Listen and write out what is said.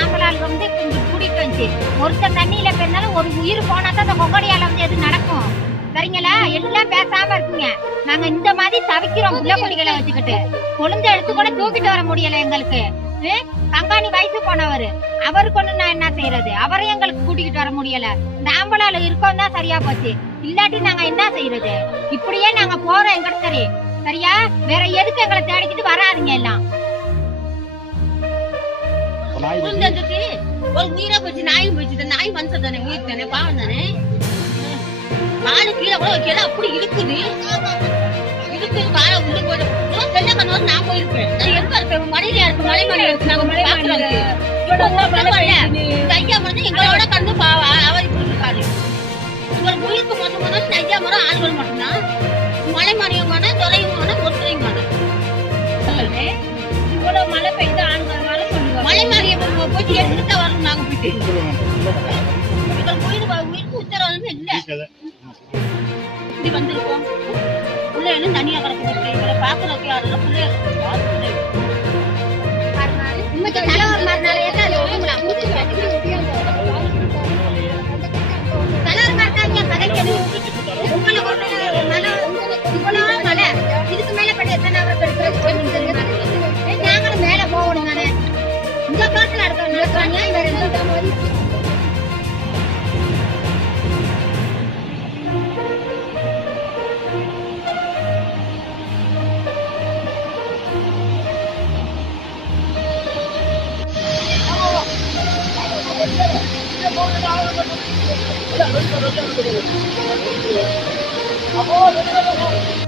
ஆம்பளால் வந்து கொஞ்சம் கூட்டிட்டு வந்துச்சு. ஒருத்தன் தண்ணியில போயிருந்தாலும் ஒரு உயிர் போனா தான் அந்த கொக்கடியால வந்து எது நடக்கும். சரிங்களா? எல்லாம் பேசாம இருக்குங்க. நாங்க இந்த மாதிரி தவிக்கிறோம் புள்ள குட்டிகளை வச்சுக்கிட்டு. கொழுந்து எடுத்து கூட தூக்கிட்டு வர முடியல எங்களுக்கு. கங்காணி வயசு போனவரு, அவருக்கு ஒண்ணு நான் என்ன செய்யறது? அவரையும் எங்களுக்கு கூட்டிக்கிட்டு வர முடியல. இந்த ஆம்பளால இருக்கோம் தான் சரியா போச்சு. இல்லாட்டி நாங்க என்ன செய்யறது? இப்படியே நாங்க போறோம் எங்கிட்ட சரி. சரியா? வேற எதுக்கு எங்களை தேடிக்கிட்டு வராதுங்க எல்லாம். ஒரு உயிரா போச்சு, நாயும் போச்சு. நாய் மனுஷன் தானே, உயிர் தானே, பாவம் தானே. காலு கீழே கூட வைக்கல, அப்படி இருக்குது. காலை உள்ள போயிட்டு தென்னை கண்ணோடு நான் போயிருப்பேன். எங்க இருப்பேன்? மலையில இருக்கு, மலை மலை இருக்கு. நாங்க ஐயா மரம் எங்களோட கண்டு அவரி போட்டுருக்காரு. உங்களுக்கு உயிருக்கு மொத்தம் ஐயா மரம் ஆண்கள் மட்டும்தான். மலை மணியும் காணும், துறையும் காணும், ஒத்துழையும் காணும். இவ்வளவு மழை பெய்து ஆண்கள் மழை சொல்லுவாங்க. மலை மாறிய போயிட்டு எடுத்துட்டு வரணும். நாங்க போயிட்டு உயிருக்கு உத்தரவாதமே இல்லை. இப்படி வந்திருக்கோம். பிள்ளைகளும் தனியா கிடக்கு. இவரை பாக்குறதுக்கு யாரும் பிள்ளைகள் இதுக்கு மேல நாங்களும் மேல போகணும் தானே. இந்த காட்டுல இருக்க அப்போ